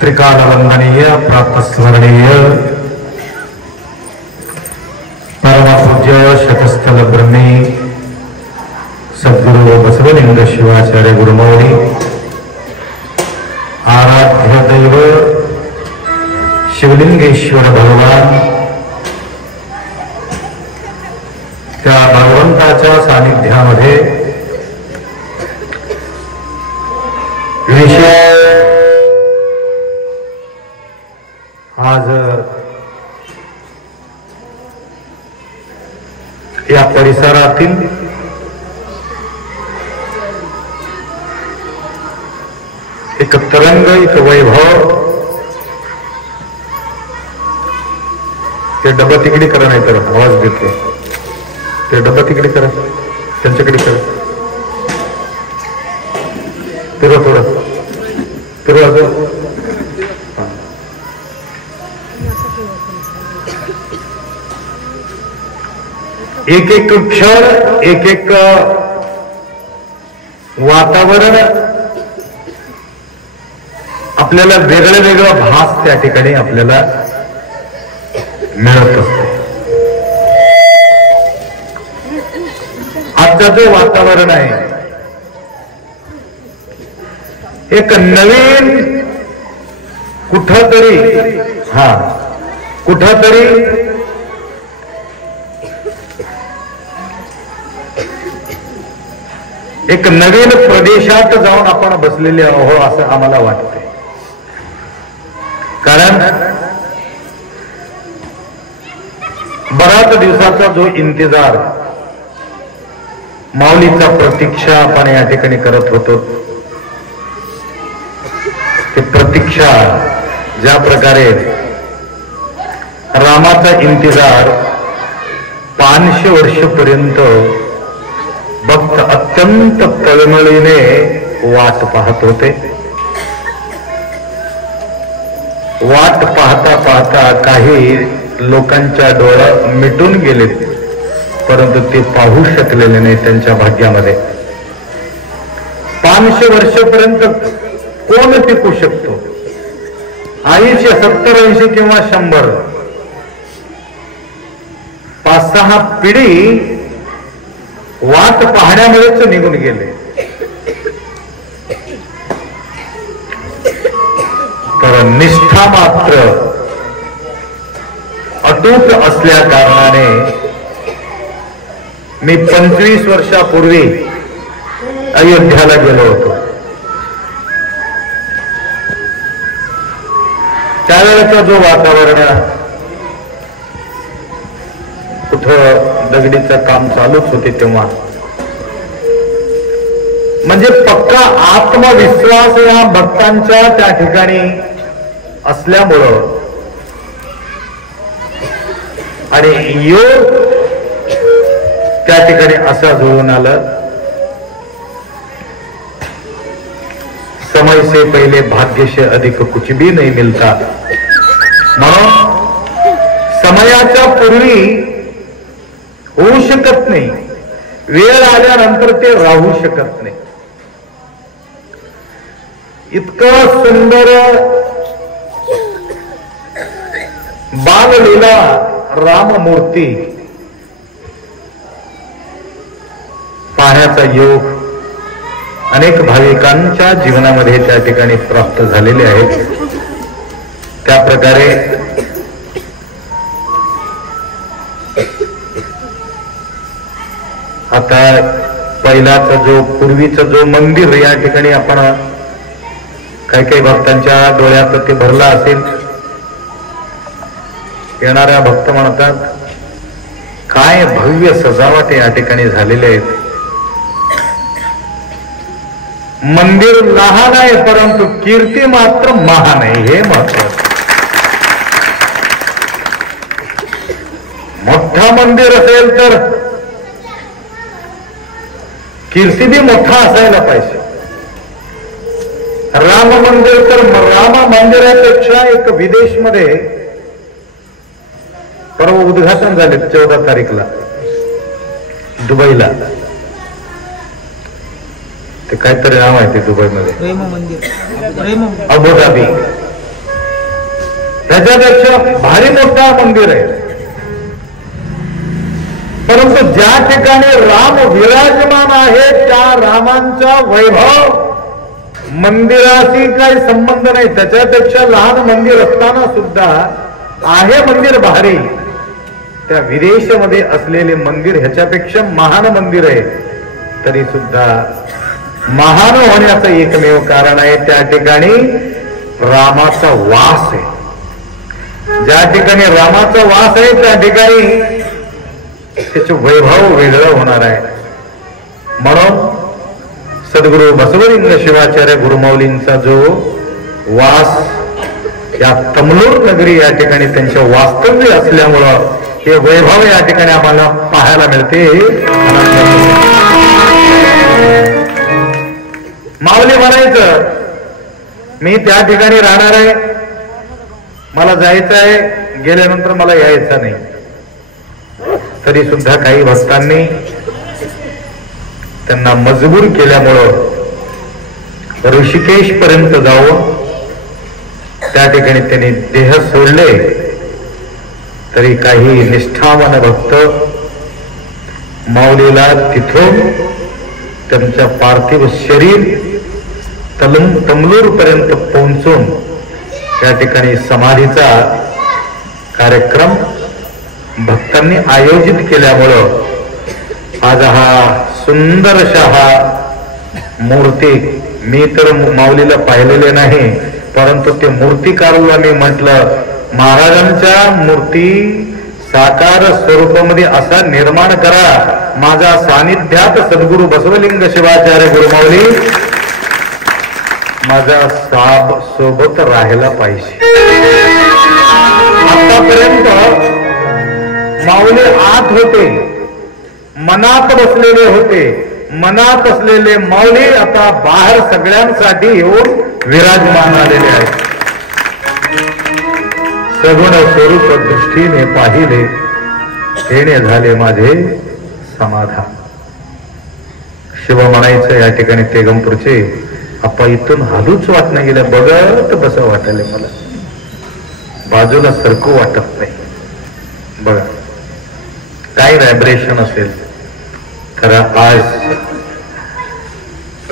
त्रिकालवंदनीय प्रातस्मरणीय परमपूज्य शतस्थल ब्रह्मी सद्गुरु बसवलिंग शिवाचार्य गुरुमौली, आराध्य दैव शिवलिंगेश्वर भगवान, त्या भगवंताच्या सानिध्यामध्ये विशेष आज या परिसरातील एक तरंग, एक वैभव, ते डबा तिकडे करा, नाही तर आवाज देते, ते डबा तिकडे करा, त्यांच्याकडे करा, फिरवा थोडं, फिरवा अजून. एक एक क्षण, एक एक वातावरण आपल्याला वेगळं वेगळं भास त्या ठिकाणी आपल्याला मिळत असते. आजचं जे वातावरण आहे एक नवीन कुठंतरी कुठंतरी एक नवीन प्रदेशात जाऊन आपण बसलेले आहोत असं आम्हाला वाटते. कारण बराच दिवसाचा जो इंतजार, माऊलीचा प्रतीक्षा आपण या ठिकाणी करत होतो, ती प्रतीक्षा ज्या प्रकारे रामाचा इंतजार 500 वर्षपर्यंत भक्त अत्यंत तळमळीने वाट पाहत होते. वाट पाहता पाहता काही लोकांच्या डोळ्यात मिटून गेले, परंतु ते पाहू शकलेले नाही त्यांच्या भाग्यामध्ये. 500 वर्षपर्यंत कोण टिकू शकतो? 80, 70, 80 किंवा 100, 5-6 पिढी वाट पाहण्यामुळेच निघून गेले. तर निष्ठा मात्र अटूट असल्या कारणाने मी 25 वर्षापूर्वी अयोध्याला गेलो होतो. त्यावेळेचा जो वातावरण, कुठं दगडीचं काम चालूच होते तेव्हा, म्हणजे पक्का आत्मविश्वास या भक्तांच्या त्या ठिकाणी असल्यामुळं आणि योग त्या ठिकाणी असा जुळून आलं. समय से पहिले भाग्य से अधिक कुछ भी नहीं मिलता. म्हणून समयाच्या पूर्वी होऊ शकत नाही, वेळ आल्यानंतर ते राहू शकत नाही. इतकं सुंदर बाललीला राममूर्ती पाहण्याचा योग अनेक भाविकांच्या जीवनामध्ये त्या ठिकाणी प्राप्त झालेले आहेत. त्या प्रकारे आता पहिलाचा जो पूर्वीचा जो मंदिर या ठिकाणी आपण काही काही भक्तांच्या डोळ्यात ते भरला असेल. येणाऱ्या भक्त म्हणतात, काय भव्य सजावट या ठिकाणी झालेले आहेत. मंदिर लहान आहे परंतु कीर्ती मात्र महान आहे, हे महत्वाचं. मोठा मंदिर असेल तर कीर्ती बी मोठा असायला पाहिजे. राम मंदिर तर राम मंदिरापेक्षा एक विदेशमध्ये परवा उद्घाटन झाले 14 तारीखला. दुबईला, ते काहीतरी नाव आहे ते दुबईमध्ये, अबुधाबी, त्याच्यापेक्षा भारी मोठा मंदिर आहे. परंतु ज्या ठिकाणी राम विराजमान आहे त्या रामांचा वैभव मंदिराशी काही संबंध नाही. त्याच्यापेक्षा लहान मंदिर असताना सुद्धा आहे मंदिर भारी. त्या विदेशमध्ये असलेले मंदिर ह्याच्यापेक्षा महान मंदिर आहे. तरी सुद्धा महान होण्याचं एकमेव कारण आहे त्या ठिकाणी रामाचा वास आहे. ज्या ठिकाणी रामाचा वास आहे त्या ठिकाणी त्याचे वैभव वेगळं होणार आहे. म्हणून सद्गुरु बसवलिंग शिवाचार्य गुरुमाऊलींचा जो वास या तमलूर नगरी या ठिकाणी त्यांचे वास्तव्य असल्यामुळं हे वैभव या ठिकाणी आम्हाला पाहायला मिळते. माऊली म्हणायचं मी त्या ठिकाणी राहणार आहे, मला जायचं आहे, गेल्यानंतर मला यायचं नाही. तरी सुद्धा काही भक्तांनी त्यांना मजबूर केल्यामुळं ऋषिकेश पर्यंत जाऊन त्या ठिकाणी त्यांनी देह सोडले. तरी काही निष्ठावान भक्त माऊलीला तिथून त्यांच्या पार्थिव शरीर तमलूर पर्यंत पोहोचून त्या ठिकाणी समाधीचा कार्यक्रम भक्तांनी आयोजित केल्यामुळं आज हा सुंदरशा मूर्ती, मी तर माऊलीला पाहिलेले नाही, परंतु ते मूर्तिकाराला मी म्हटलं महाराजांच्या मूर्ती साकार स्वरूपामध्ये असा निर्माण करा. माझ्या सानिध्यात सद्गुरु बसवलिंग शिवाचार्य गुरुमाऊली माझ्या सोबत राहायला पाहिजे. आतापर्यंत माऊली आत होते, मनात बसलेले होते. मनात असलेले माऊली आता बाहेर सगळ्यांसाठी येऊन विराजमान आलेले आहेत. सगुण स्वरूप दृष्टीने पाहिले येणे झाले माझे समाधान. शिव म्हणायचं या ठिकाणी तेगमपूरचे आपा इथून हालूच वाट नाही गेल्या, बघत बसं वाटायला मला, बाजूला सरकू वाटत नाही. बघा काय व्हायब्रेशन असेल. तर आज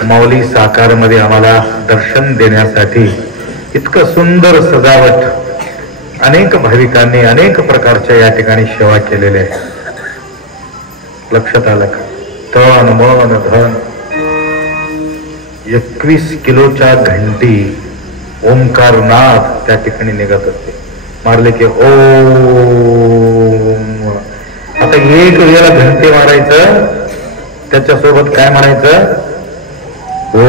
माऊली साकार मध्ये आम्हाला दर्शन देण्यासाठी इतकं सुंदर सजावट, अनेक भाविकांनी अनेक प्रकारच्या या ठिकाणी सेवा केलेल्या आहे. लक्षात आलं का? तन मन धन 21 किलोच्या घंटी ओंकारनाद त्या ठिकाणी निघत असते. मारले की ओम. आता एक वेळेला घंटे मारायचं, त्याच्यासोबत काय म्हणायचं? ओ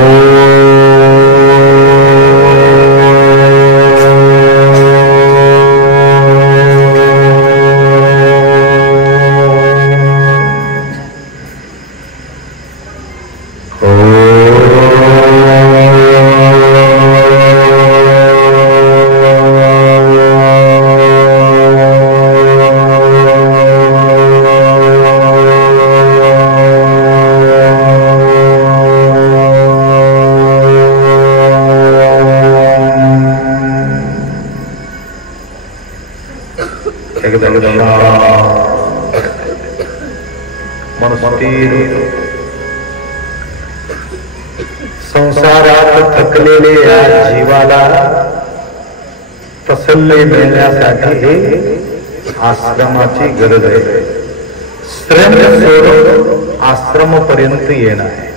संसारात थकलेले या जीवाला तसल्ली मिळण्यासाठी हे आश्रमाची गरज आहे. श्रम सोडून आश्रमापर्यंत येणं आहे.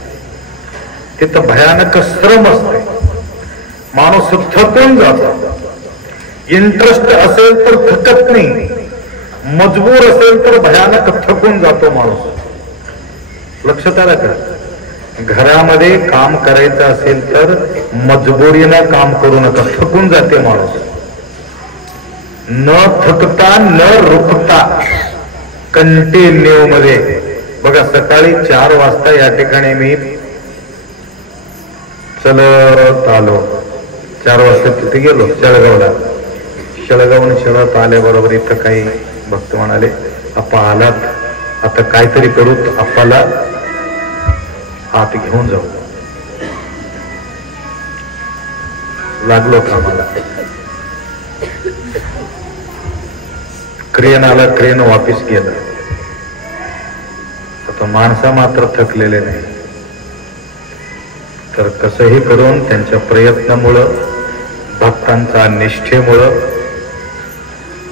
तिथं भयानक श्रम असते, माणूस थकून जातो. इंटरेस्ट असेल तर थकत नाही, मजबूर असेल तर भयानक थकून जातो माणूस. लक्षात आलं का? घरामध्ये काम करायचं असेल तर मजबुरीनं काम करू नका, थकून जाते माणूस. न थकता न रुकता कंटिन्यू मध्ये. बघा सकाळी 4 वाजता या ठिकाणी मी चलत आलो. 4 वाजता तिथे गेलो शेळगावला. शेळगावून शहरात आल्याबरोबर इथं काही भक्त म्हणाले, आपा आलात आता काहीतरी करू, आप्पाला आत घेऊन जाऊ. लागलो कामाला. क्रेन आला, क्रेन वापिस गेला. आता माणसा मात्र थकलेले नाही. तर कसंही करून त्यांच्या प्रयत्नामुळं, भक्तांचा निष्ठेमुळं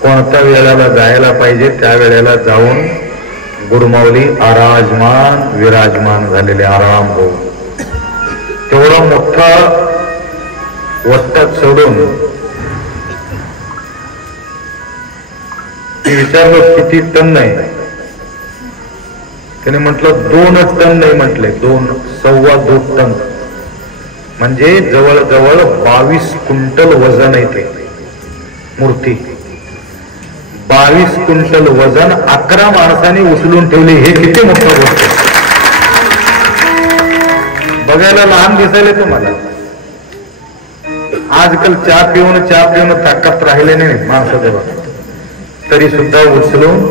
कोणत्या वेळेला जायला पाहिजे त्या वेळेला जाऊन गुरुमाऊली आराजमान विराजमान झालेले आराम होऊन तेवढा मोठा वट्टात सोडून विचारलं किती टन नाही. त्याने म्हटलं 2 टन नाही म्हटले, 2.25 टन म्हणजे जवळजवळ 22 क्विंटल वजन आहे ते मूर्ती. 22 क्विंटल वजन 11 माणसांनी उचलून ठेवले. हे किती मोठं गोष्ट. बघायला लहान दिसायला तुम्हाला. आजकाल चहा पिऊन ताकद राहिले नाही माणसाजवळ, तरी सुद्धा उचलून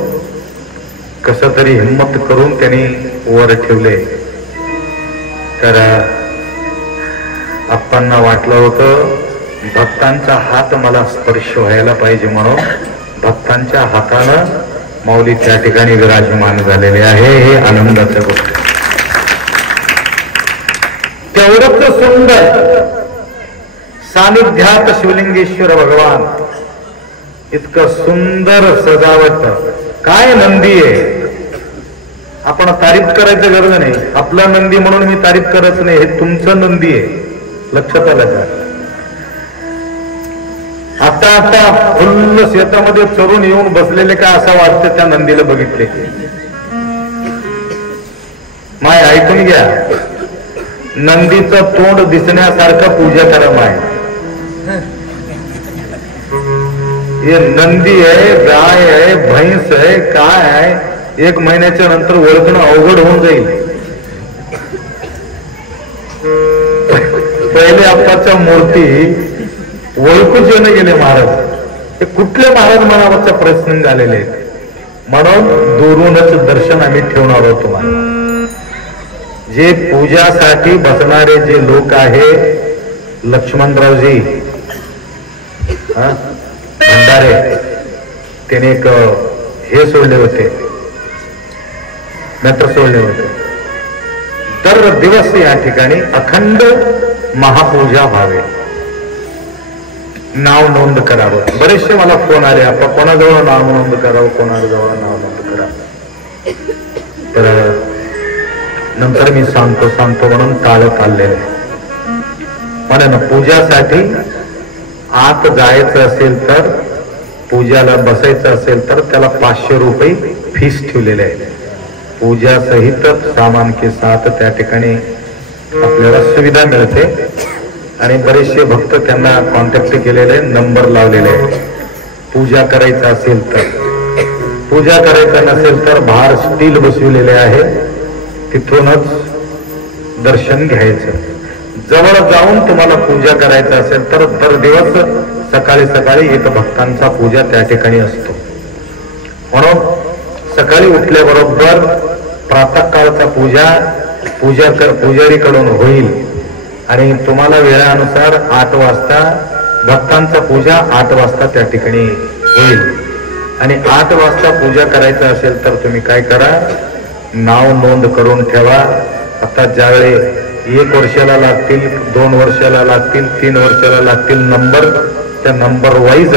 कस तरी हिम्मत करून त्यांनी वर ठेवले. तर आप्पांना वाटलं होतं भक्तांचा हात मला स्पर्श व्हायला पाहिजे, म्हणून भक्तांच्या हातानं माऊली त्या ठिकाणी विराजमान झालेले आहे. हे आनंदाचं गोष्ट. तेवढंच सुंदर सानिध्यात शिवलिंगेश्वर भगवान. इतकं सुंदर सजावट. काय नंदी आहे. आपण तारीफ करायचं गरज नाही. आपला नंदी म्हणून मी तारीफ करत नाही. हे तुमचं नंदी आहे, लक्षात आलं का. आता फुल्ल शेतामध्ये चरून येऊन बसलेले का असं वाटतं त्या नंदीला बघितले की. माय ऐकून घ्या, नंदीचं तोंड दिसण्यासारखं पूजा करा माय. हे नंदी आहे, गाय आहे, म्हैस आहे, काय आहे, 1 महिन्याच्या नंतर ओळखणं अवघड होऊन जाईल. पहिले आप्पाच्या मूर्ती ओळखूच येणं गेले महाराज. हे कुठले महाराज म्हणावाचा प्रश्न झालेले आहेत. म्हणून दुरूनच दर्शन आम्ही ठेवणार आहोत तुम्हाला. जे पूजासाठी बसणारे जे लोक आहे, लक्ष्मणरावजी भंडारे, त्याने एक हे सोडले होते, मॅटर सोडले होते. दर दिवस या ठिकाणी अखंड महापूजा व्हावे, नाव नोंद करावं. बरेचसे मला फोन आले, आपण कोणाजवळ नाव नोंद करावं, कोणाजवळ नाव नोंद करावं. तर नंतर मी सांगतो म्हणून टाळत आलेलं आहे. म्हणून पूजासाठी आत जायचं असेल तर, पूजाला बसायचं असेल तर त्याला 500 रुपये फीस ठेवलेले आहे. पूजा सहित सामान के साथ त्या ठिकाणी आपल्याला सुविधा मिळते. आणि बरेचसे भक्त त्यांना कॉन्टॅक्ट केलेले, नंबर लावलेले आहे. पूजा करायचं असेल तर, पूजा करायचं नसेल तर बाहेर स्टील बसविलेले आहे, तिथूनच दर्शन घ्यायचं. जवळ जाऊन तुम्हाला पूजा करायचं असेल तर दर दिवस सकाळी सकाळी एक भक्तांचा पूजा त्या ठिकाणी असतो. म्हणून सकाळी उठल्याबरोबर प्रातःकाळचा पुजारीकडून होईल. आणि तुम्हाला वेळानुसार 8 वाजता भक्तांचा पूजा 8 वाजता त्या ठिकाणी होईल. आणि 8 वाजता पूजा करायचं असेल तर तुम्ही काय करा, नाव नोंद करून ठेवा. आता ज्यावेळी 1 वर्षाला लागतील, 2 वर्षाला लागतील, 3 वर्षाला लागतील नंबर, त्या नंबर वाईज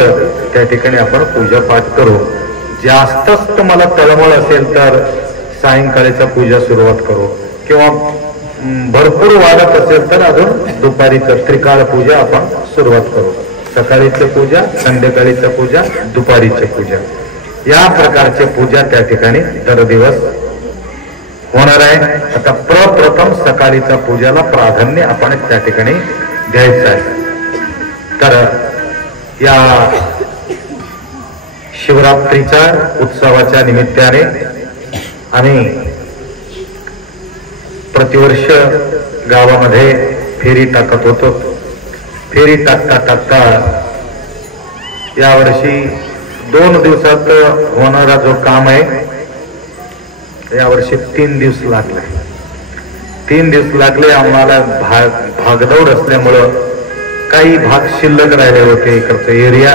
त्या ठिकाणी आपण पूजा पाठ करू. जास्तच तुम्हाला तळमळ असेल तर सायंकाळीचा पूजा सुरुवात करू, किंवा भरपूर वाढत असेल तर अजून दुपारीचं त्रिकाळ पूजा आपण सुरुवात करू. सकाळीचं पूजा, संध्याकाळीचं पूजा, दुपारीचं पूजा, या प्रकारचे पूजा त्या ठिकाणी दर दिवस होणार आहे. आता प्रथम सकाळीच्या पूजाला प्राधान्य आपण त्या ठिकाणी द्यायचं आहे. तर या शिवरात्रीच्या उत्सवाच्या निमित्ताने आम्ही प्रतिवर्ष गावामध्ये फेरी टाकत होतो. फेरी टाकता यावर्षी 2 दिवसात होणारा जो काम आहे यावर्षी 3 दिवस लागले. 3 दिवस लागले आम्हाला. भागदौड असल्यामुळं काही भाग शिल्लक राहिले होते इकडचा एरिया.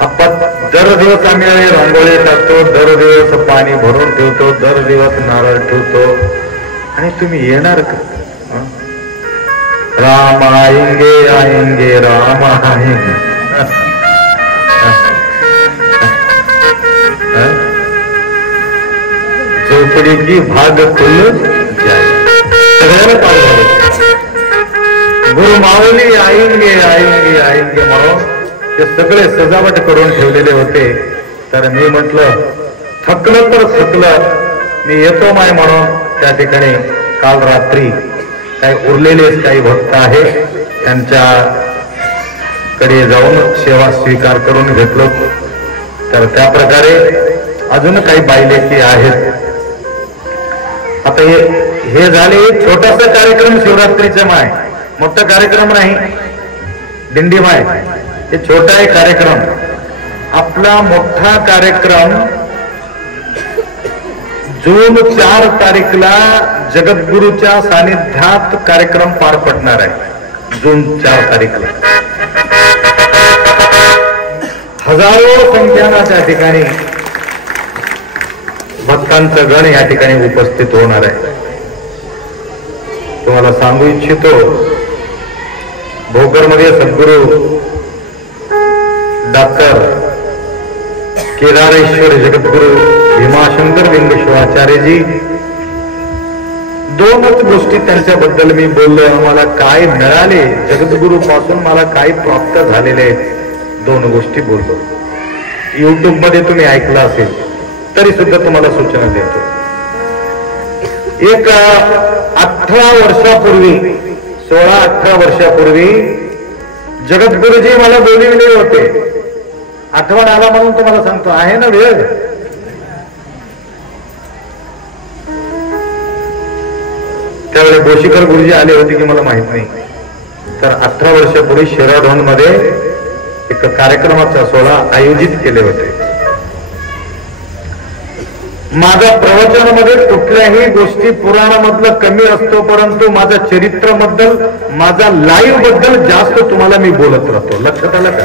आपण दर दिवस आम्ही रांगोळी टाकतो, दर दिवस पाणी भरून ठेवतो, दर दिवस नारळ ठेवतो. आणि तुम्ही येणार का? राम आएंगे आएंगे राम आएंगे. झोपडी की भाग खुल जाए. सगळ्याला पाय झाले. गुरु माऊली आएंगे आएंगे आएंगे म्हणून ते सगळे सजावट करून ठेवलेले होते. तर मी म्हटलं थकलं तर थकलं, मी येतो माय म्हणून त्या ठिकाणी काल रात्री काही उरलेले काही भक्त आहे त्यांच्याकडे जाऊन सेवा स्वीकार करून घेतलो. तर त्या प्रकारे अजून काही बायलेकी आहेत. आता हे झाले छोटासा कार्यक्रम शिवरात्रीचा माय, मोठा कार्यक्रम नाही दिंडी माय, हे छोटा आहे कार्यक्रम. आपला मोठा कार्यक्रम जून 4 तारीखला जगद्गुरूच्या सानिध्यात कार्यक्रम पार पडणार आहे. जून 4 तारीखला हजारो संख्यानं त्या ठिकाणी भक्तांचं गण या ठिकाणी उपस्थित होणार आहे. तुम्हाला सांगू इच्छितो, भोकरमध्ये सद्गुरू डॉक्टर केदारेश्वर जगद्गुरू भीमाशंकर लिंग शिवाचार्यजी, 2च गोष्टी त्यांच्याबद्दल मी बोललो. मला काय मिळाले जगद्गुरू पासून, मला काय प्राप्त झालेले आहेत, 2 गोष्टी बोललो. युट्यूब मध्ये तुम्ही ऐकलं असेल तरी सुद्धा तुम्हाला सूचना देतो. एक 18 वर्षापूर्वी, 16-18 वर्षापूर्वी जगद्गुरूजी मला बोलविले होते. आठवण आला म्हणून तुम्हाला सांगतो, आहे ना वेळ? त्यावेळी बोशीकर गुरुजी आले होते की मला माहित नाही. तर 18 वर्षापूर्वी शेराडोन मध्ये एक कार्यक्रमाचा सोहळा आयोजित केले होते. माझ्या प्रवचनामध्ये कुठल्याही गोष्टी पुराणामधलं कमी असतो, परंतु माझ्या चरित्राबद्दल, माझा लाईव्ह बद्दल जास्त तुम्हाला मी बोलत राहतो. लक्षात आलं का?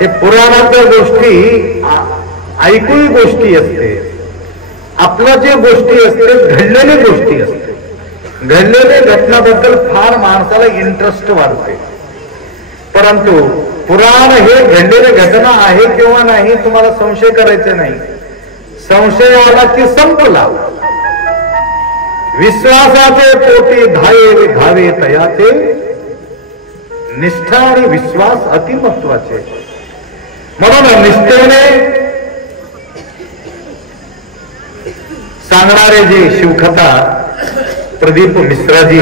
हे पुराणाच्या गोष्टी ऐकून गोष्टी असते, आपल्या जे गोष्टी असते घडलेल्या गोष्टी असते. घडलेल्या घटनाबद्दल फार माणसाला इंटरेस्ट वाढते, परंतु पुराण हे घडलेली घटना आहे किंवा नाही तुम्हाला संशय करायचा नाही. संशय आला की संपला. विश्वासाचे पोटी धावे धावे तयाचे, निष्ठा आणि विश्वास अतिमहत्वाचे. म्हणून निष्ठेने सांगणारे जे शिवकथा प्रदीप मिश्राजी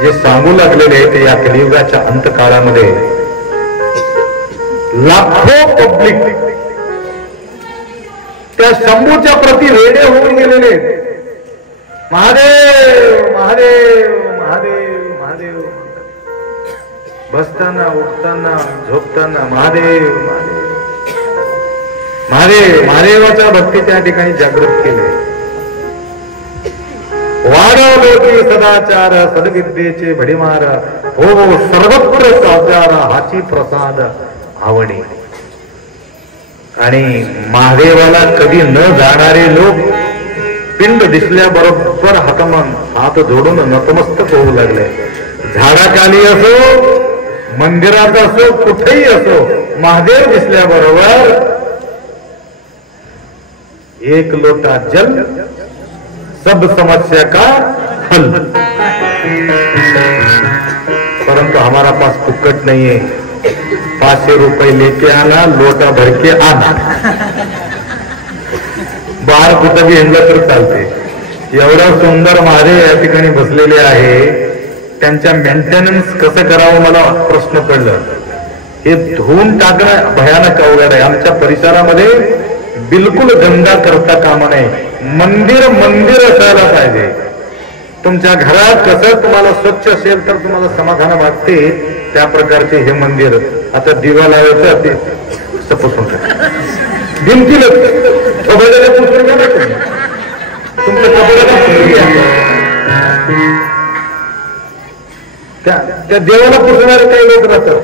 जे सांगू लागलेले आहेत, या कलियुगाच्या अंतकाळामध्ये लाखो पब्लिक त्या शंभूच्या प्रती रेडे होऊन गेलेले. महादेव महादेव महादेव महादेव, बसताना उठताना झोपताना महादेव महादेव महादेव. महादेवाच्या भक्ती त्या ठिकाणी जागृत केले. वाढवलो की सदाचार सद्विद्येचे भडीमार, हो सर्वत्र साचार हाची प्रसाद आवडी. आणि महादेवाला कधी न जाणारे लोक पिंड दिसल्याबरोबर हात जोडून नतमस्तक होऊ लागले. झाडाखाली असो, मंदिरात असो, कुठेही असो, महादेव दिसल्याबरोबर एक लोटा जल, सब समस्या का हल. परंतु हमारा पास फुकट नहीं है. 500 रुपये लेके आना, लोटा भर के आना. बाहेर कुठं बी हिंडलं तर चालते. एवढा सुंदर महादेव या ठिकाणी बसलेले आहे. त्यांच्या मेंटेनन्स कसं करावं मला प्रश्न पडलं. हे धुवून टाकणं भयानक अवघड आहे. आमच्या परिसरामध्ये बिलकुल गंदा करता कामा नये. मंदिर मंदिर असायला पाहिजे. तुमच्या घरात कसं तुम्हाला स्वच्छ असेल तर तुम्हाला समाधान वाटते, त्या प्रकारचे हे मंदिर. आता दिवा लावायचं ते सपोसून भिंतीलच कबड्याला पुसून घ्या ना तुमच्या कबड्याला पुसून घ्या. त्या देवाला पुसणारे काही लोक राहतात,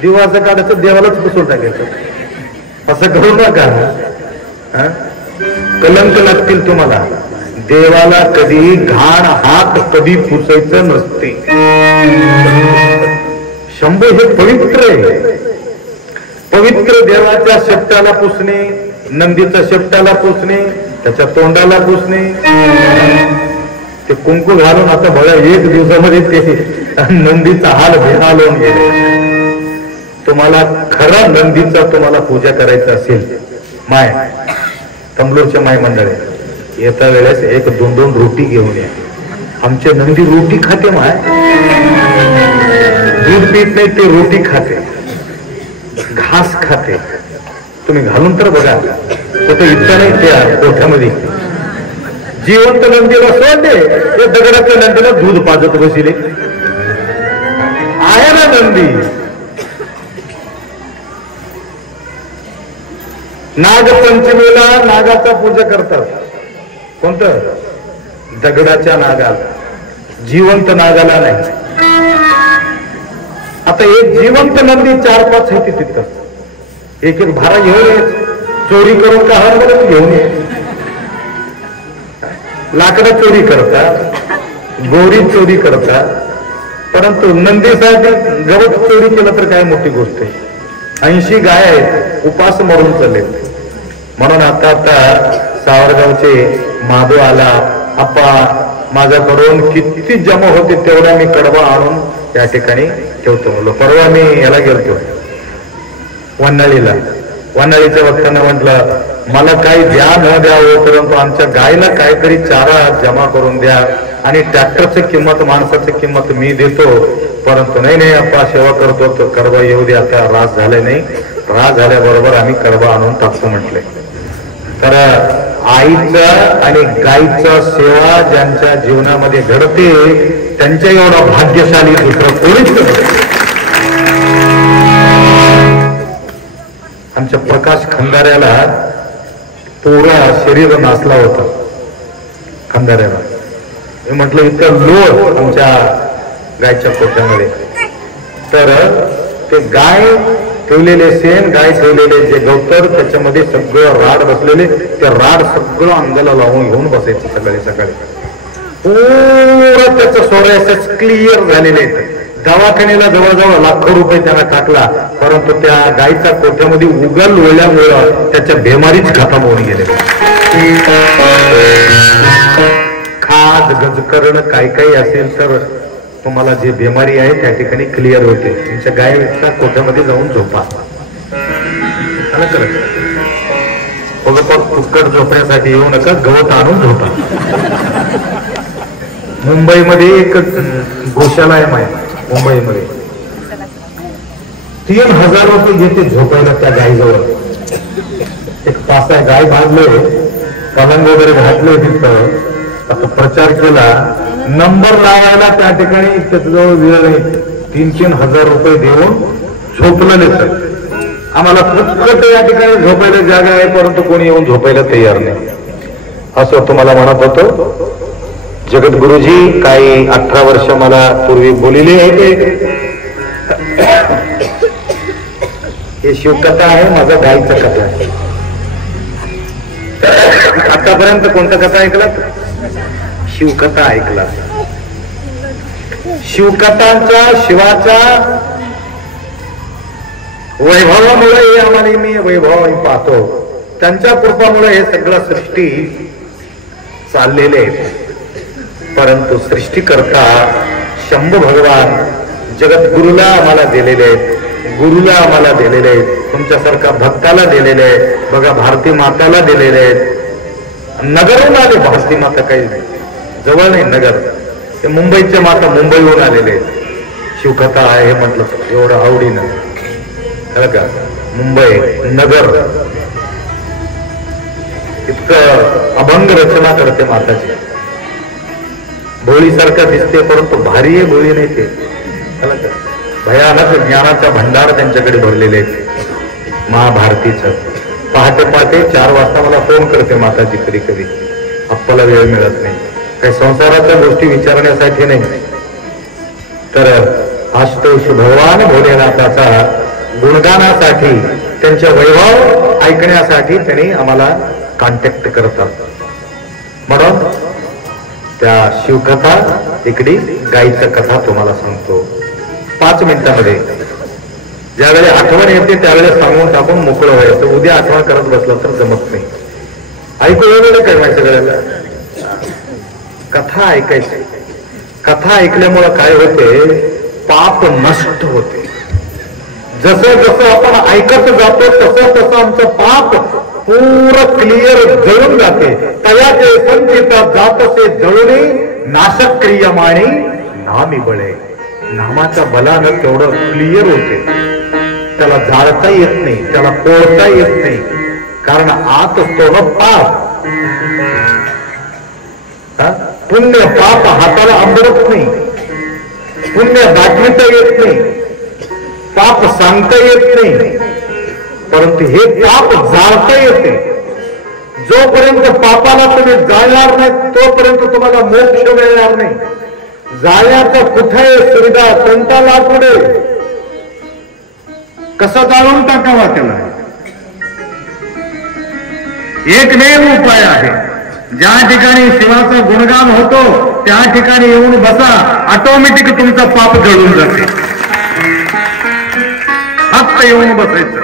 दिवाचं काढायचं देवालाच पुसून टाकायचं. असं करू नका, कलंक लागतील तुम्हाला. देवाला कधी घाण हात कधी पुसायचं नसते. शंभू हे पवित्र आहे. पवित्र देवाच्या शेपटाला पुसणे, नंदीच्या शेपटाला पुसणे, त्याच्या तोंडाला पुसणे, ते कुंकू घालून आता बघा 1 दिवसामध्ये ते नंदीचा हाल बेहाल होऊन गेले. तुम्हाला खरा नंदीचा तुम्हाला पूजा करायचं असेल, माय तंबलूरच्या माय मंडळी येता वेळेस 1-2 रोटी घेऊन या. आमचे नंदी रोटी खाते, माय दूध पीत नाही, ते रोटी खाते, घास खाते. तुम्ही घालून तर बघा, कुठे इतकं नाही त्या गोठ्यामध्ये. जिवंत नंदीला सोडले, ते दगडाच्या नंदीला दूध पाजत बसले. आहे ना नंदी. नागपंचमीला नागाचा पूजा करतात. कोणतं? दगडाच्या नागाला, जिवंत नागाला नाही. आता एक जिवंत नंदी 4-5 आहे तिथं. एक भारा घेऊन ये, चोरी करून का हर घेऊन ये. लाकडं चोरी करतात, गोरी चोरी करतात, परंतु नंदीसाठी गवत चोरी केलं तर काय मोठी गोष्ट आहे. 80 गाय आहेत, उपास मरून चालले. म्हणून आता सावरगावचे माधव आला, आप्पा माझ्याकडून किती जमा होते तेवढ्या मी कडवा आणून त्या ठिकाणी ठेवतो म्हणलो. परवा मी याला गेलतो वन्हाळीला. वन्हाळीच्या वक्तांना म्हटलं मला काही द्या न द्यावं, परंतु आमच्या गायला काहीतरी चारा जमा करून द्या आणि ट्रॅक्टरची किंमत माणसाची किंमत मी देतो. परंतु नाही आप्पा सेवा करतो तर कडवा येऊ दे, आता रास झाले नाही, रास झाल्याबरोबर आम्ही कडवा आणून टाकतो म्हटले. तर आईचा आणि गाईचा सेवा ज्यांच्या जीवनामध्ये घडते त्यांच्या एवढा भाग्यशाली दुसरं कोणीच नाही. आमच्या प्रकाश खंदाऱ्याला पुरा शरीर नाचला होता. खंदाऱ्याला मी म्हटलं इतकं लोड आमच्या गायच्या कोठ्यामध्ये. तर ते गाय ठेवलेले शेण, गाय ठेवलेले जे गवतर, त्याच्यामध्ये सगळं राड बसलेले, ते राड सगळं अंगाला लावून घेऊन बसायचं सकाळी सकाळी. पुरं त्याचं सोरायच क्लिअर झालेले आहेत. दवाखान्याला जवळजवळ लाखो रुपये त्याला टाकला, परंतु त्या गायच्या कोठ्यामध्ये उगल लोळल्यामुळं त्याच्या बेमारीच खतम होऊन गेले. खाज गजकरण काय काही असेल तर तुम्हाला जे बेमारी आहे त्या ठिकाणी क्लिअर होते. तुमच्या गायच्या कोठ्यामध्ये जाऊन झोपा. फुकट झोपण्यासाठी येऊ नका, गवत आणून झोपा. मुंबईमध्ये एक गोशाला आहे माय, मुंबईमध्ये 3000 रुपये घेते झोपायला त्या गायीजवळ. एक 5-6 गाय बांधले, पलंग वगैरे घातले तिथं. आता प्रचार केला, नंबर लावायला त्या ठिकाणी त्याच्याजवळ वेळ नाही. 3-3 रुपये देऊन झोपलेले सर. आम्हाला फक्त या ठिकाणी झोपायला जागा आहे, परंतु कोणी येऊन झोपायला तयार नाही. असं तुम्हाला म्हणत होतो. जगद्गुरुजी काही 18 वर्ष मला पूर्वी बोलले होते. हे शिवकथा आहे, माझा गायचा कथा आहे. आतापर्यंत कोणता कथा ऐकला? शिवकथा ऐकला. शिवकथांच्या, शिवाच्या वैभवामुळे हे आम्हाला मी वैभव पाहतो. त्यांच्या कृपामुळे हे सगळं सृष्टी चाललेले आहे. परंतु सृष्टीकर्ता शंभू भगवान जगद्गुरूला आम्हाला दिलेले आहेत, गुरुला आम्हाला दिलेले आहेत, तुमच्यासारखा भक्ताला दिलेले आहेत. बघा भारती माताला दिलेले आहेत. नगरहून आले भारती माता, काही जवळ नाही नगर, ते मुंबईचे माता मुंबईहून आलेले आहेत. शिवकथा आहे हे म्हटलं एवढं आवडीनं का. मुंबई नगर इतकं अभंग रचना करते माताची. भोळीसारखं दिसते, परंतु भारी आहे भोळी नाही ते. भयानक ज्ञानाचा भंडार त्यांच्याकडे भरलेले आहेत महाभारतीचं. पहाटे पहाटे 4 वाजता मला फोन करते माताजी कधी कधी. आप्पाला वेळ मिळत नाही, काही संसाराच्या गोष्टी विचारण्यासाठी नाही, तर आशुतोष भगवान भोलेनाथाचा गुणगानासाठी, त्यांच्या वैभव ऐकण्यासाठी त्यांनी आम्हाला कॉन्टॅक्ट करतात. म्हणून त्या शिवकथा इकडे गायीच्या कथा तुम्हाला सांगतो 5 मिनिटांमध्ये. ज्यावेळी आठवण येते त्यावेळेस सांगून टाकून मोकळं व्हायचं. उद्या आठवण करत बसलं तर जमत नाही. ऐकू वेगळं काय माहिती सगळ्याला. कथा ऐकायची. कथा ऐकल्यामुळं काय होते, पाप नष्ट होते. जसं जसं आपण ऐकत जातो तसं तसं आमचं पाप पूर्ण क्लिअर जळून जाते. तयाचे संचिता जातसे जळूने नाशक क्रियमाणे नामी बळे. नामाच्या बलानं तेवढं क्लिअर होते. त्याला जाळता येत नाही, त्याला कोळता येत नाही, कारण आत असतो ना पाप. पुण्य पाप हाताला आंबवत नाही, पुण्य दाखविता येत नाही, पाप सांगता येत नाही, परंतु हे पाप जाळता येते. जोपर्यंत पापाला तुम्ही जाळणार नाही तोपर्यंत तुम्हाला मोक्ष मिळणार नाही. जाळण्याचं कुठे सुविधा, कोणता लाकुडे, कसं जाळून टाकावा त्याला. एकमेव उपाय आहे. ज्या ठिकाणी शिवाचं गुणगान होतो त्या ठिकाणी येऊन बसा, ऑटोमॅटिक तुमचा पाप जळून जाते. फक्त येऊन बसायचं.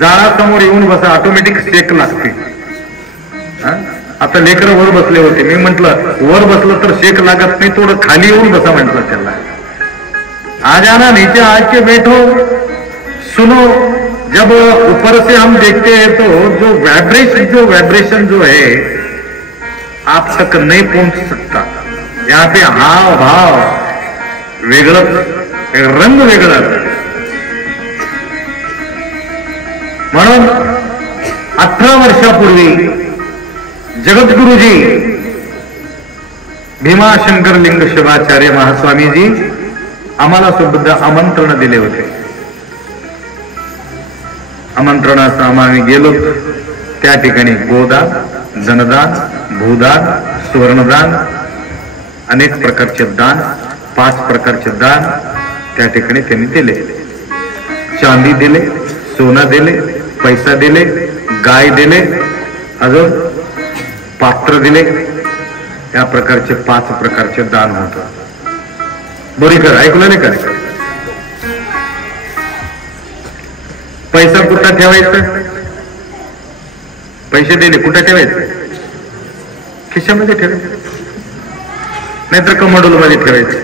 जाळासमोर येऊन बसा, ऑटोमॅटिक शेक लागते. आता लेकरं वर बसले होते, मी म्हंटल वर बसलं तर शेक लागत नाही, थोडं खाली येऊन बसा म्हटलं त्याला. आज आना नीचे आके बैठो, सुनो. जब ऊपर से हम देखते हैं तो जो वाइब्रेशन जो है आप तक नहीं पहुंच सकता. यहाँ पे हाव भाव वेगळं, रंग वेगळा. म्हणून 18 वर्षापूर्वी जगद्गुरुजी भीमाशंकर लिंग शिवाचार्य महास्वामीजी आम्हाला सुद्धा आमंत्रण दिले होते. आमंत्रणास आम्ही गेलो. त्या ठिकाणी गोदान, धनदान, भूदान, सुवर्णदान, अनेक प्रकारचे दान, 5 प्रकारचे दान त्या ठिकाणी त्यांनी दिले. चांदी दिले, सोनं दिले, पैसा दिले, गाय दिले, अजून पात्र दिले. या प्रकारचे 5 प्रकारचे दान होत. बोरीकर ऐकलं नाही का? पैसा कुठं ठेवायचा? पैसे दिले कुठं ठेवायचे? खिशामध्ये ठेवायचे, नाहीतर कमांडोल मध्ये ठेवायचे.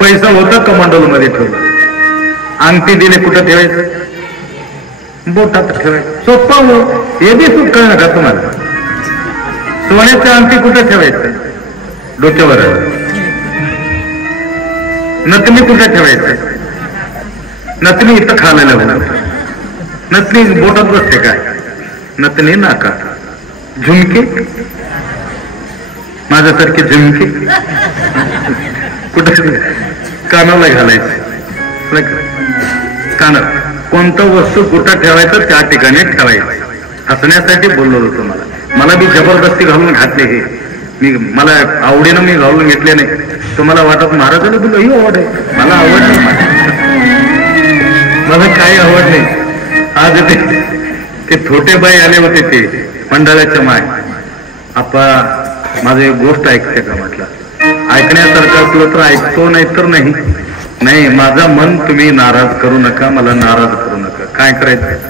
पैसा होता कमांडोल मध्ये ठेवला. अंगठी दिले कुठं ठेवायचं? बोटात ठेवायचं. सोपं हो, हे बी सुख कळलं का तुम्हाला? सोन्याचं अंगठी कुठं ठेवायचं? डोक्यावर. नथनी कुठं ठेवायचं? नथनी इथं खायला लागलं. नथनी बोटात बसते काय? नथनी नाका. झुमके, माझ्यासारखे झुमके कुठं? कानाला घालायचं. कानात कोणतं वस्तू कुठं ठेवायचं त्या ठिकाणी ठेवायचं. हसण्यासाठी बोललो होतो. मला बी जबरदस्ती घालून घातले. हे मला आवडीनं मी घालून घेतले नाही. तुम्हाला वाटत महाराजाला बोललो ही आवड आहे, मला आवड नाही. मला काही आवड नाही. आज ते छोटे बाई आले होते, ते मंडळाच्या माय. आपा माझं एक गोष्ट ऐकते का म्हटलं? ऐकण्यासारखं असलं तर ऐकतो, नाही तर नाही. नाही, माझं मन तुम्ही नाराज करू नका, मला नाराज करू नका. काय करायचं?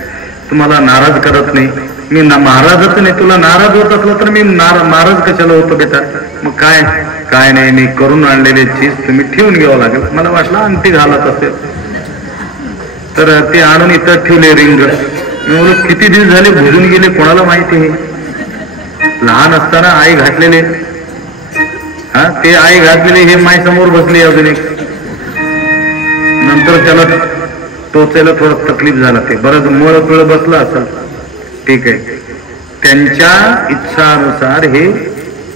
तुम्हाला नाराज करत नाही मी. महाराजच नाही, तुला नाराज होत असलं तर मी नाराज कशाला होतो बेटा? मग काय नाही, मी करून आणलेले चीज तुम्ही ठेवून घ्यावं लागेल. मला वाटलं अंगठी घालत असेल तर ते आणून इथं ठेवले रिंग. मी बोललो किती दिवस झाले भुजून गेले, कोणाला माहिती आहे? लहान असताना आई घातलेले. ते आई घातलेले हे माय समोर बसले अजून एक. नंतर त्याला टोचायला थोडं तकलीफ झाला. ते बरंच मळ पिळ बसलं असेल. ठीक आहे, त्यांच्या इच्छानुसार हे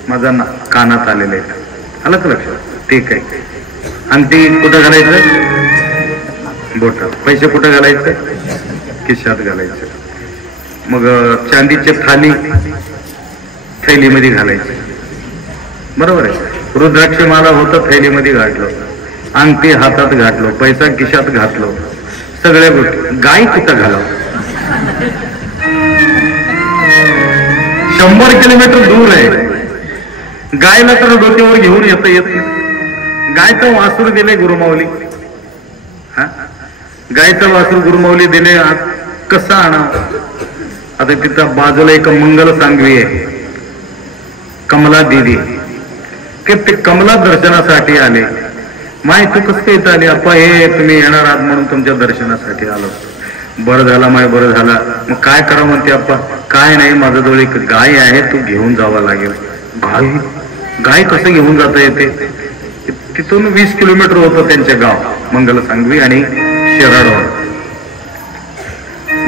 माझा कानात आलेले आहेत. आलं का लक्षात? ठीक आहे. आणि ते कुठं घालायचं? बोटात. पैसे कुठं घालायचं? खिशात घालायचं. मग चांदीची थाली थैलीमध्ये घालायची, बरोबर आहे. रुद्राक्ष माला होतं थैलीमध्ये घातलं, अंगठी हातात घातलो, पैसा खिशात घातलो, सगळ्या गोष्टी. गाय कुठं घालावं? 100 किलोमीटर दूर आहे. गायला तर डोक्यावर घेऊन येत नाही. गायचं वासरू दिले गुरुमाऊली, हा गायचं वासरू गुरुमाऊली दिले, कसं आणा? आता तिथं बाजूला एक मंगल सांगवी आहे, कमला दिदी, ते कमला दर्शनासाठी आले. माय तू कसं येत आली? अप्पा हे तुम्ही येणार आहात म्हणून तुमच्या दर्शनासाठी आलो. बरं झाला माय, बरं झाला. मग काय करा म्हणते अप्पा? काय नाही, माझं जवळ एक गाय आहे, तू घेऊन जावा लागेल. गाय कसं घेऊन जाता येते? तिथून 20 किलोमीटर होतं त्यांचे गाव, मंगल सांगवी आणि शिराडवाड.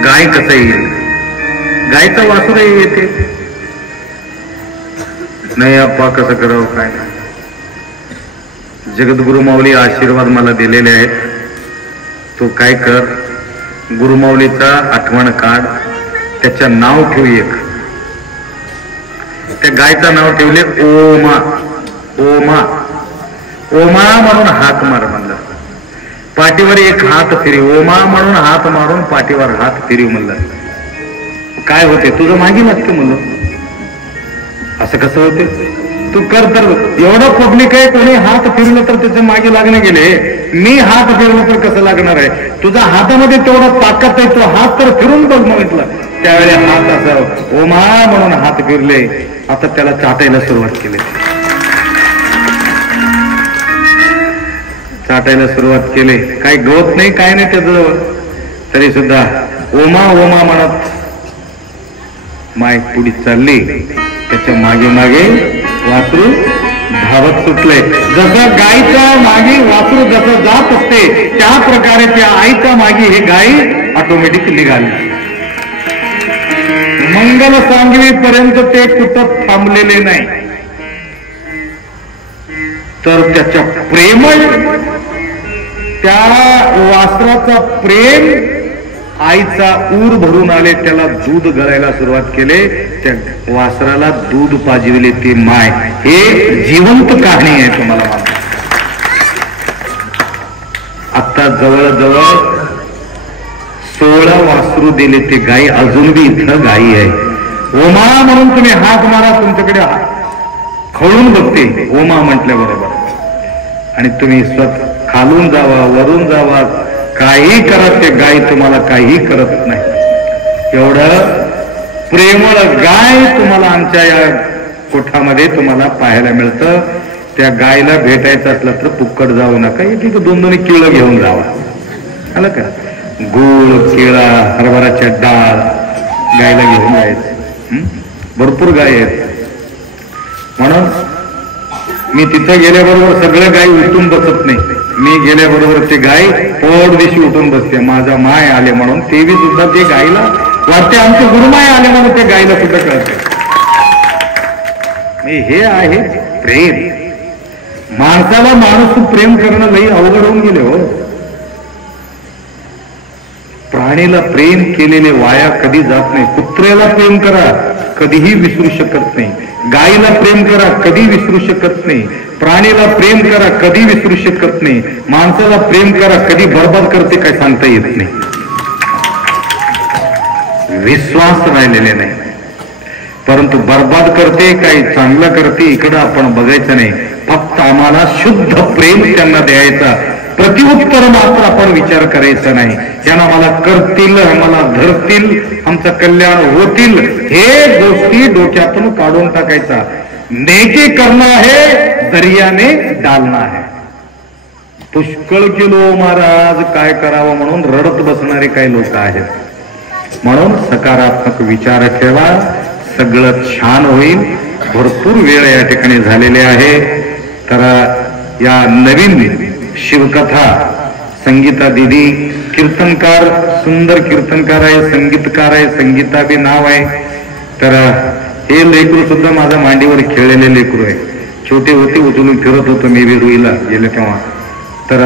गाय कसं येईल? गायचा वासुरही येते नाही. अप्पा कसं करावं काय नाही. जगद्गुरु माऊली आशीर्वाद मला दिलेले आहेत. तू काय कर, गुरुमाऊलीचा आठवण काढ, त्याचं नाव ठेव. एक त्या गायचं नाव ठेवले ओमा. ओमा ओमा म्हणून हात मार म्हणलं. पाठीवर एक हात फिरी. ओमा म्हणून हात मारून पाठीवर हात फिरी म्हणलं. काय होते? तुझं मागे लागते म्हणलं. असं कसं होते? तू कर तर. एवढं पब्लिक आहे, कोणी हात फिरलं तर त्याच्या मागे लागणे गेले. मी हात फिरलं तर कसं लागणार आहे? तुझ्या हातामध्ये तेवढा ताकद आहे, तो हात तर फिरून बघ म्हटलं. त्यावेळी हात असं ओमा म्हणून हात फिरले. आता त्याला चाटायला सुरुवात केली. चाटायला सुरुवात केली. काही गवत नाही, काय नाही त्याजवळ, तरी सुद्धा ओमा ओमा म्हणत माय पुढे चालली. त्याच्या मागे मागे वासरू धावत सुटले. जसं गायच्या मागे वासरू जसं जात असते, त्या प्रकारे त्या आईच्या मागे हे गाय ऑटोमॅटिक निघाली. मंगल सांगवी पर्यंत ते कुठं थांबलेले नाही. तर त्याच्या प्रेमळ त्या वासराचा प्रेम आईचा ऊर भरून आले. त्याला दूध गळायला सुरुवात केले. त्या वासराला दूध पाजविले ती माय. हे जिवंत कहाणी आहे तुम्हाला माहिती. आता जवळजवळ 16 वासरू दिले ते गाई. अजून बी इथं गाई आहे. ओमा म्हणून तुम्ही हात मारा, तुमच्याकडे खळून बघते ओमा म्हटल्याबरोबर. आणि तुम्ही खालून जावा, वरून जावा, काही करा, ते गाय तुम्हाला काही करत नाही. एवढं प्रेमळ गाय तुम्हाला आमच्या या कोठामध्ये तुम्हाला पाहायला मिळतं. त्या गायला भेटायचं असलं तर फुक्कट जाऊ नका. एक 2-2 किलो घेऊन जावा. आलं का? गुळ, केळा, हरभराच्या डाळ गायला घेऊन जायचं. भरपूर गाय आहेत. म्हणून मी तिथे गेल्याबरोबर सगळं गाय उठून बसत नाही. मी गेल्याबरोबर ते गाय पोट दिवशी उठून बसते. माझा माय आले म्हणून. तेही सुद्धा ते गायला वाटते आमचे गुरुमाय आले म्हणून ते गायला सुद्धा कळते. हे आहे प्रेम. माणसाला माणूस प्रेम करणं लई अवघड होऊन गेले हो. प्राणीला प्रेम केलेले वाया कधी जात नाही. कुत्र्याला प्रेम करा, कधीही विसरू शकत नाही. गायीला प्रेम करा, कधी विसरू शकत नाही. प्राणीला प्रेम करा, कधी विसरू शकत नाही. माणसाला प्रेम करा, कधी बरबाद करते काय सांगता येत नाही. विश्वास राहिलेले नाही. परंतु बरबाद करते काही चांगलं करते इकडं आपण बघायचं नाही. फक्त आम्हाला शुद्ध प्रेम त्यांना द्यायचा. प्रतिउत्तर मात्र आपण विचार करायचा नाही. त्यांना मला करतील, आम्हाला धरतील, आमचं कल्याण होतील, हे गोष्टी डोक्यातून काढून टाकायचा. नेकी करना है, दर्याने डालना है. पुष्कळ किलो महाराज काय करावं म्हणून रडत बसणारे काही लोक आहेत. म्हणून सकारात्मक विचार ठेवा, सगळं छान होईल. भरपूर वेळ या ठिकाणी झालेले आहे. तर या नवीन शिवकथा संगीता दिदी कीर्तनकार, सुंदर कीर्तनकार आहे, संगीतकार आहे, संगीता बी नाव आहे. तर हे लेकरू सुद्धा माझ्या मांडीवर खेळलेले लेकरू आहे. छोटे होते, उचलून फिरत होतो मी विरुईला गेले तेव्हा. तर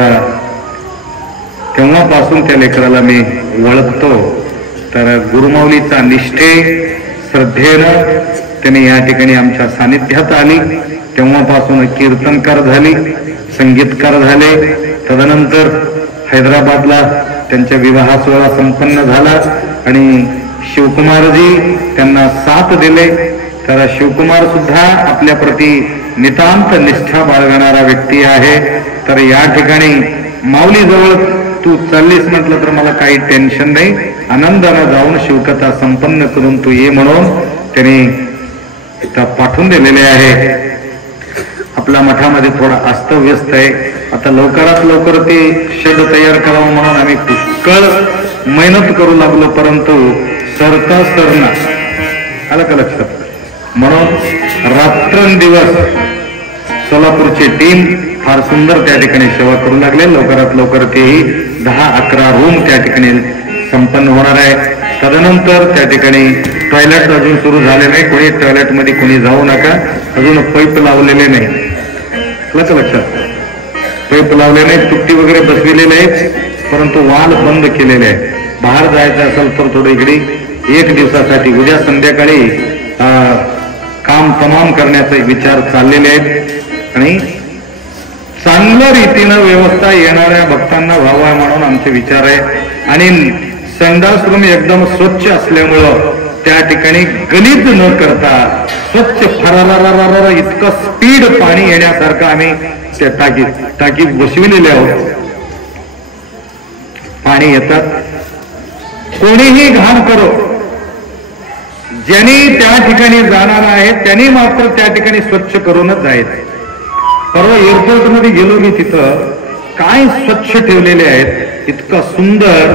तेव्हापासून त्या लेकराला मी ओळखतो. तर गुरुमाऊलीचा निष्ठे श्रद्धेनं त्यांनी या ठिकाणी आमच्या सानिध्यात आली. तेव्हापासून कीर्तनकार झाली, संगीतकार झाले. तदनंतर हैदराबादला त्यांच्या विवाह सोहळा संपन्न झाला आणि शिवकुमारजी त्यांना साथ दिले. तर शिवकुमार सुद्धा आपल्या प्रती नितांत निष्ठा बाळगणारा व्यक्ती आहे. तर या ठिकाणी माऊली जवळ तू चाललीस म्हटलं तर मला काही टेन्शन नाही, आनंदानं जाऊन शिवकथा संपन्न करून तू ये म्हणून त्यांनी पाठवून दिलेले आहे. आपल्या मठामध्ये थोडा अस्तव्यस्त आहे. आता लवकरात लवकर ते शेड तयार करावं म्हणून आम्ही पुष्कळ मेहनत करू लागलो, परंतु सरता सरना आलं का लक्षात. म्हणून रात्रंदिवस सोलापूरची टीम फार सुंदर त्या ठिकाणी सेवा करू लागले. लवकरात लवकर तेही 10-11 रूम त्या ठिकाणी संपन्न होणार आहे. तदनंतर त्या ठिकाणी टॉयलेट अजून सुरू झाले नाही. कोणी टॉयलेटमध्ये कोणी जाऊ नका, अजून पाईप लावलेले नाही. लक्षात पाईप लावले नाही, तुट्टी वगैरे बसविलेले आहेत, परंतु वाल बंद केलेले आहे. बाहेर जायचं असेल तर थोडं इकडे 1 दिवसासाठी उद्या संध्याकाळी काम तमाम करण्याचे विचार चाललेले आहेत आणि चांगल्या रीतीनं व्यवस्था येणाऱ्या भक्तांना व्हावा म्हणून आमचे विचार आहे. आणि संडासरूम एकदम स्वच्छ असल्यामुळं त्या ठिकाणी गलित न करता स्वच्छ फरारा इतकं स्पीड पाणी येण्यासारखं आम्ही त्या टाकीत बसविलेले आहोत. पाणी येतात, कोणीही घाण करो, ज्यांनी त्या ठिकाणी जाणार आहे त्यांनी मात्र त्या ठिकाणी स्वच्छ करूनच जायचं. परवा एअरपोर्ट मध्ये गेलो मी, तिथं काय स्वच्छ ठेवलेले आहेत, इतकं सुंदर.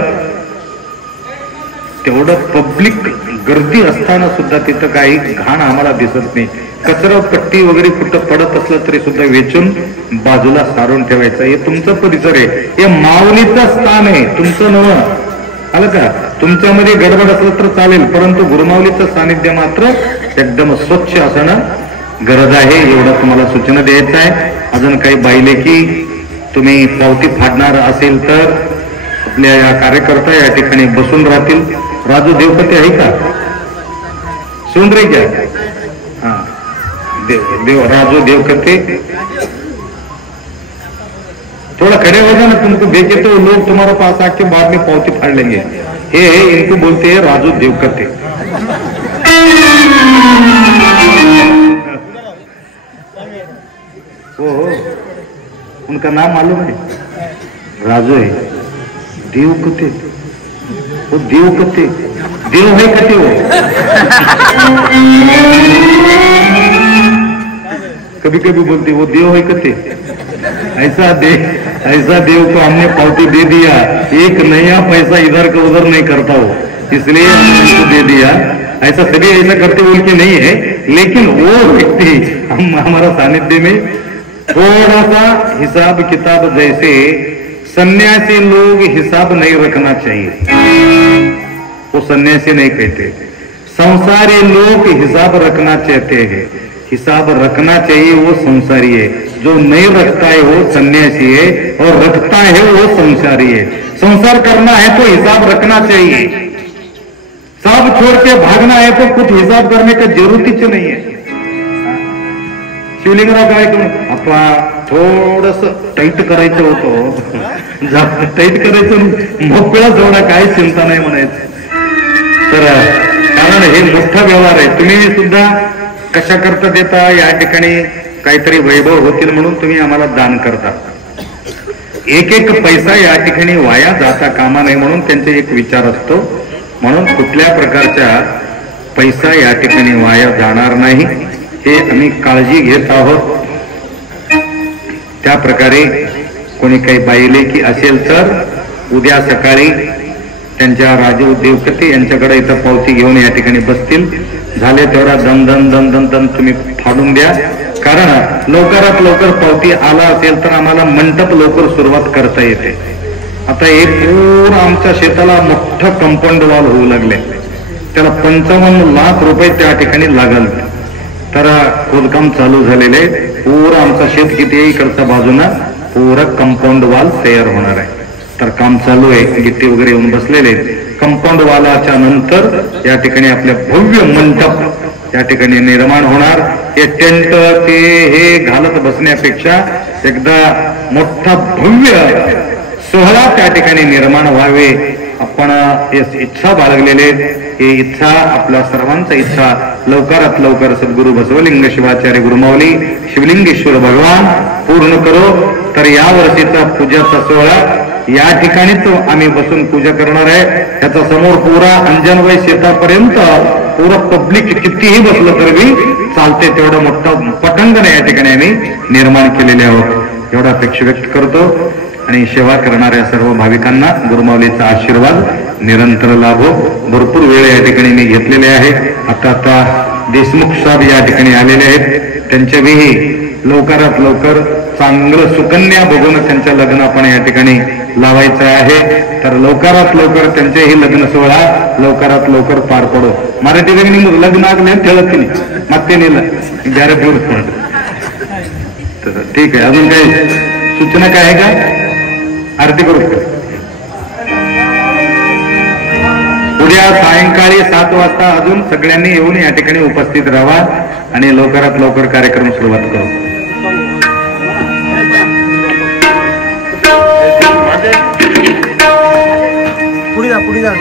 तेवढं पब्लिक गर्दी असताना सुद्धा तिथं काही घाण आम्हाला दिसत नाही. कचरा पट्टी वगैरे कुठं पडत असलं तरी सुद्धा वेचून बाजूला सारून ठेवायचं. हे तुमचं परिसर आहे, हे माऊलीचं स्थान आहे, तुमचं नवं. आलं का. तुमच्यामध्ये गडबड असलं तर चालेल, परंतु गुरुमाऊलीचं सानिध्य मात्र एकदम स्वच्छ असणं गरज आहे. एवढं तुम्हाला सूचना द्यायचं आहे. अजून काही बाईले की तुम्ही पावती फाडणार असेल तर आपल्या या कार्यकर्ता या ठिकाणी बसून राहतील. राजू देवकते आहे का, सुन रही क्या? हाँ देव राजू देवकते, थोड़ा खड़े हो जाना, तुमको देखे तो लोग तुम्हारे पास आके बाद में पावती फाड़ लेंगे. हे इनको बोलते हैं राजू देवकते. वो उनका नाम मालूम है, राजू है. देवकते, वो देवकते, देव है कते वो. कभी कभी बोलते वो देव है कते. ऐसा देव को हमने पावती दे दिया, एक नया पैसा इधर का उधर नहीं करता हो, इसलिए हमने दे दिया. ऐसा सभी ऐसा करते बोल के नहीं है, लेकिन वो व्यक्ति हमारा सानिध्य में थोड़ा सा हिसाब किताब, जैसे सन्यासी लोग हिसाब नहीं रखना चाहिए, वो सन्यासी नहीं कहते. संसारी लोग हिसाब रखना चाहते हैं, हिसाब रखना चाहिए वो संसारी है. जो नहीं रखता है वो सन्यासी है, और रखता है वो संसारी है. संसार करना है तो हिसाब रखना चाहिए. सब छोड़ के भागना है तो कुछ हिसाब करने का जरूरत ही नहीं है. शिवलिंगराव काय करू, आपण थोडस टाईट करायचं होतं, टाईट करायचं मोकळा जोडा, काय चिंता नाही म्हणायचं. तर कारण हे मोठा व्यवहार आहे. तुम्ही सुद्धा कशा करता देता, या ठिकाणी काहीतरी वैभव होतील म्हणून तुम्ही आम्हाला दान करता. एक एक पैसा या ठिकाणी वाया जाता कामा नये म्हणून त्यांचे एक विचार असतो. म्हणून कुठल्या प्रकारचा पैसा या ठिकाणी वाया जाणार नाही हे आम्ही काळजी घेत आहोत. त्या प्रकारे कोणी काही बाईले की असेल तर उद्या सकाळी त्यांच्या राजू देवकते यांच्याकडे इथं पावती घेऊन या ठिकाणी बसतील. झाले तेवढा दन तुम्ही फाडून द्या, कारण लवकरात लवकर पावती आला असेल तर आम्हाला मंडप लवकर सुरुवात करता येते. आता एक पूर्ण आमच्या शेताला मोठं कंपाऊंड वॉल होऊ लागले, त्याला 55 लाख रुपये त्या ठिकाणी लागल. तर खोदकाम चालू झालेले, पूर्ण आमचा शेत किती इकडच्या बाजूला पूर्ण कंपाऊंड वॉल तयार होणार आहे. तर काम चालू आहे, गिट्टी वगैरे येऊन बसलेले. कंपाऊंड वालाच्या नंतर या ठिकाणी आपल्या भव्य मंडप या ठिकाणी निर्माण होणार. हे टेंट ते हे घालत बसण्यापेक्षा एकदा मोठा भव्य सोहळा त्या ठिकाणी निर्माण व्हावे आपण इच्छा बाळगलेले. ही इच्छा आपल्या सर्वांचा इच्छा लवकरात लवकर सद्गुरु बसवलिंग शिवाचार्य गुरुमाऊली शिवलिंगेश्वर भगवान पूर्ण करो. तर या वर्षीचा पूजाचा सोहळा या ठिकाणीच आम्ही बसून पूजा करणार आहे. त्याचा समोर पुरा अंजनवय शेतापर्यंत पुरा पब्लिक कितीही बसलं तर मी चालते तेवढं मोठं पटांगण या ठिकाणी आम्ही निर्माण केलेले आहोत एवढा अपेक्षा व्यक्त करतो. आणि सेवा करणाऱ्या सर्व भाविकांना गुरुमाऊलीचा आशीर्वाद निरंतर लाभो. भरपूर वेळ या ठिकाणी मी घेतलेले आहे. आता देशमुख साहेब या ठिकाणी आलेले आहेत. त्यांच्याही लवकरात लवकर चांगलं सुकन्या बघून त्यांच्या लग्न आपण या ठिकाणी लावायचं आहे. तर लवकरात लवकर त्यांचेही लग्न सोहळा लवकरात लवकर पार पडो. मराठी लग्न ಆಗಲಿ ಅಂತ ಹೇಳ್ತೀನಿ ಮತ್ತೇನಿಲ್ಲ ಬೇರೆ ಬೋರ್ಡ್. ठीक आहे. अजून काही सूचना काय आहे का? आरती करू. उद्या सायंकाळी 7 वाजता अजून सगळ्यांनी येऊन या ठिकाणी उपस्थित राहा आणि लवकरात लवकर कार्यक्रम सुरुवात करू. पुढे जा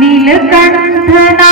नीलकंठना